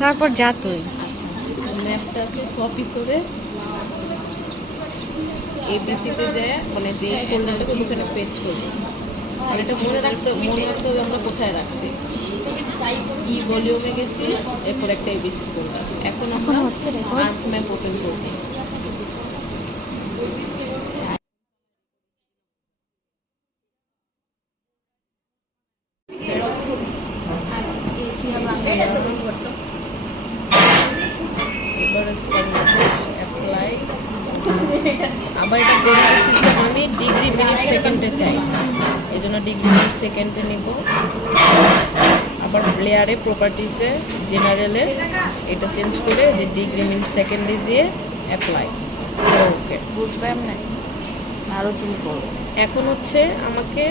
তারপর যা তুই ম্যাপটাকে কপি করে এবিসিতে যায়, মানে যে ফোল্ডারটা ছিল ওখানে পেস্ট করবো। আর এটা মনে রাখতে হবে আমরা কোথায় রাখছি। ই ভলিউমে গেছি, এরপর একটা এবিসি ফোল্ডার। এখন আমরা হচ্ছে আর্ক ম্যাপ ওপেন করবো। অ্যাপ্লাই। আবার এটা কোডিং সিস্টেম আমি ডিগ্রি মিনিট সেকেন্ডে চাই, এই জন্য ডিগ্রি মিনিট সেকেন্ডে নিব। আবার লেয়ারে প্রপার্টিসে জেনারেলে এটা চেঞ্জ করে যে ডিগ্রি মিনিট সেকেন্ডে দিয়ে অ্যাপ্লাই। ওকে, বুঝবে না আরো চুল করবো। এখন হচ্ছে আমাকে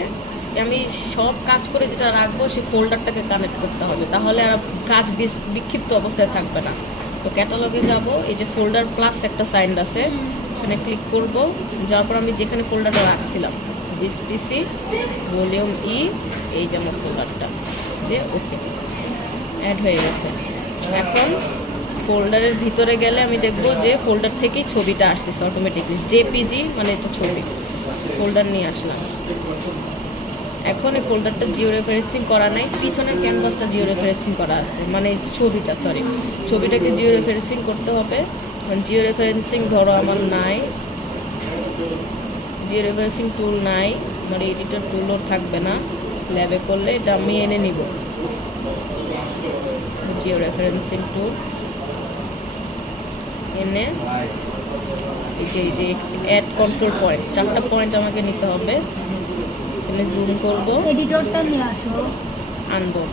আমি সব কাজ করে যেটা রাখবো সেই ফোল্ডারটাকে কানেক্ট করতে হবে, তাহলে আর কাজ বিক্ষিপ্ত অবস্থায় থাকবে না। তো ক্যাটালগে যাব, এই যে ফোল্ডার প্লাস একটা সাইন আছে, এখানে ক্লিক করব। যাওয়ার পর আমি যেখানে ফোল্ডারটা রাখছিলাম দিস পিসি ভলিউম ই, এই যে আমার ফোল্ডারটা দিয়ে ওকে অ্যাড হয়ে গেছে। এখন ফোল্ডারের ভিতরে গেলে আমি দেখবো যে ফোল্ডার থেকেই ছবিটা আসতেছে অটোমেটিকলি, জেপিজি মানে এটা ছবি ফোল্ডার নিয়ে আসলাম। এখন এই ফোল্ডারটা জিও রেফারেন্সিং করা নাই, পিছনের ক্যানভাসটা জিও রেফারেন্সিং করা আছে, মানে ছবিটা ছবিটাকে জিও রেফারেন্সিং করতে হবে। জিও রেফারেন্সিং ধরো আমার নাই, জিও রেফারেন্সিং টুল নাই, আমার এডিটর টুলও থাকবে না। ল্যাবে করলে এটা আমি এনে নিব জিও রেফারেন্সিং টুল এনে এই যে অ্যাড কন্ট্রোল পয়েন্ট, 4টা পয়েন্ট আমাকে নিতে হবে। এখানে জুম করব, এডিটরটা নিয়ে আসো, আনবো।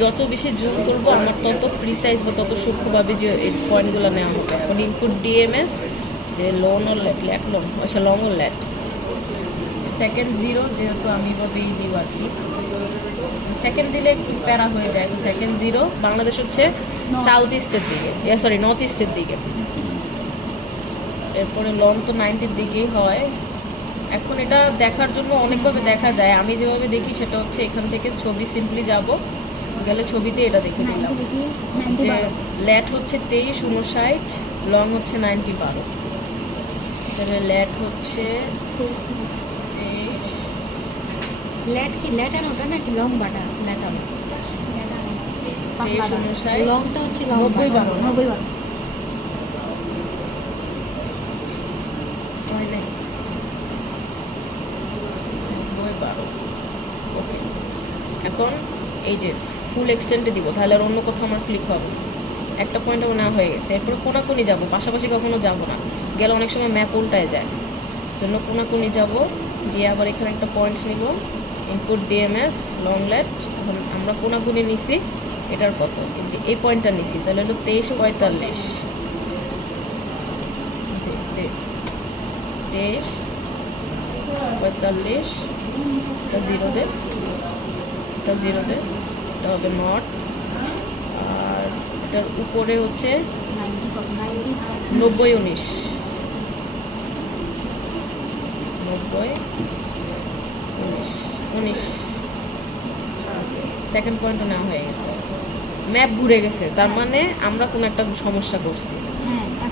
যত বেশি জুম করব আমার তত প্রিসাইজ বা তত সূক্ষ্মভাবে যে এই পয়েন্টগুলো নেওয়া হবে। এখন ইনপুট ডিএমএস যে লং ও লেট, লং, আচ্ছা লং ও লেট, সেকেন্ড 0 যেহেতু আমি এভাবেই দিব আর কি। সেকেন্ড দিলে একটু প্যারা হয়ে যায়, তো সেকেন্ড 0। বাংলাদেশ হচ্ছে সাউথ ইস্টের দিকে, সরি নর্থ ইস্টের দিকে। এরপরে লং তো 90-র দিকেই হয়। এখন এটা দেখার জন্য অনেকভাবে দেখা যায়, আমি যেভাবে দেখি সেটা হচ্ছে এখান থেকে ছবি সিম্পলি যাব, গেলে ছবিতে এটা দেখে দিলাম যে ল্যাট হচ্ছে 2359, লং হচ্ছে 90-12। তাহলে ল্যাট হচ্ছে লেট কি লেট আনো ওটা নাকি লং বাটা? ল্যাট আমার 2359, লংটা হচ্ছে লং 90-12। 90-12 ওকে, এখন এই যে ফুল এক্সটেন্ডে দিব, তাহলে আর অন্য কোথাও আমার ক্লিক হবে। একটা পয়েন্ট আমার না হয়ে গেছে, এরপরে কোনাকুনি যাব, পাশাপাশি কখনো যাব না, গেলে অনেক সময় ম্যাপ উল্টায় যায়, জন্য কোনাকুনি যাব। দিয়ে আবার এখানে একটা পয়েন্ট নিব, ইনপুট ডিএমএস লং লেট। এখন আমরা কোনাকুনি নিছি, এটার কত, এই যে এই পয়েন্টটা নিছি, তাহলে হলো 2345, 2345, এটা 0 দে, এটা 0 দে, এটা হবে নর্থ। আর এটার উপরে হচ্ছে 90-19, 90-19 সেকেন্ড পয়েন্টও নেওয়া হয়ে গেছে। ম্যাপ ঘুরে গেছে, তার মানে আমরা কোনো একটা সমস্যা করছি,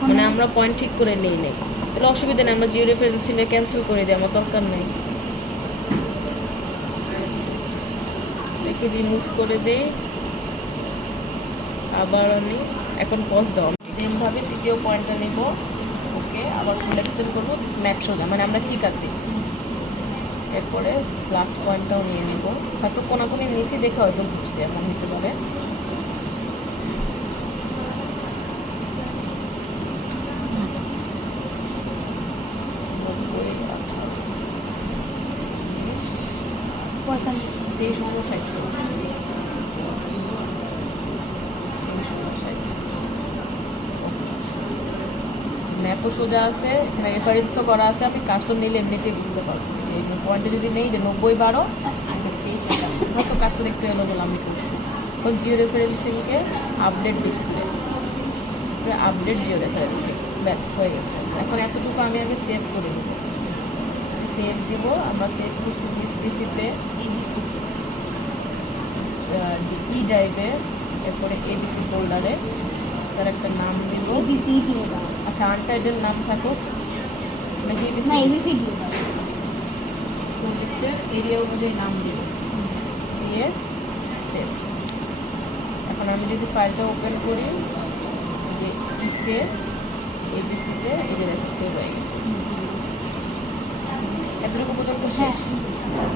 মানে আমরা পয়েন্ট ঠিক করে নেই নেই। তাহলে অসুবিধা নেই, আমরা জিও রেফারেন্সিংটা ক্যান্সেল করে দিই, আমার দরকার নেই। এটাকে রিমুভ করে দেই, আবার আমি এখন পজ দাও, সেমভাবে তৃতীয় পয়েন্টটা নেব। ওকে, আবার ফুল এক্সটেন্ড করবো, ম্যাপ সোজা, মানে আমরা ঠিক আছি। এরপরে লাস্ট পয়েন্টটাও নিয়ে নেব, হয়তো কোনাকুনি নিচে দেখে হয়তো বুঝছি, এমন হতে পারে। ম্যাপও সোজা আছে, এখানে রেফারেন্সও করা আছে, আমি কার্সর নিলে এমনিতেই বুঝতে পারবো যে এই পয়েন্টে যদি নেই যে 90-12 হয়তো কার্সর একটু এলো বলে আমি করছি। এখন জিও রেফারেন্সিংকে update display, update georeferencing, ব্যাস হয়ে গেছে। এখন এতটুকু আমি আগে সেভ করে দেবো, সেভ দিব। আমরা সেভ করছি পিসিতে ই ড্রাইভে, এরপরে এবিসি ফোল্ডারে তার একটা নাম দিব। এবিসি দিয়ে দাও। আচ্ছা আনটাইটেল নাম থাকুক নাকি না এবিসি দিয়ে দাও। প্রজেক্টের এরিয়া অনুযায়ী নাম দিব, দিয়ে সেভ। এখন আমি যদি ফাইলটা ওপেন করি, যে ইকে এবিসিতে এই যে দেখো সেভ হয়ে গেছে। এতটুকু পর্যন্ত শেষ। হ্যাঁ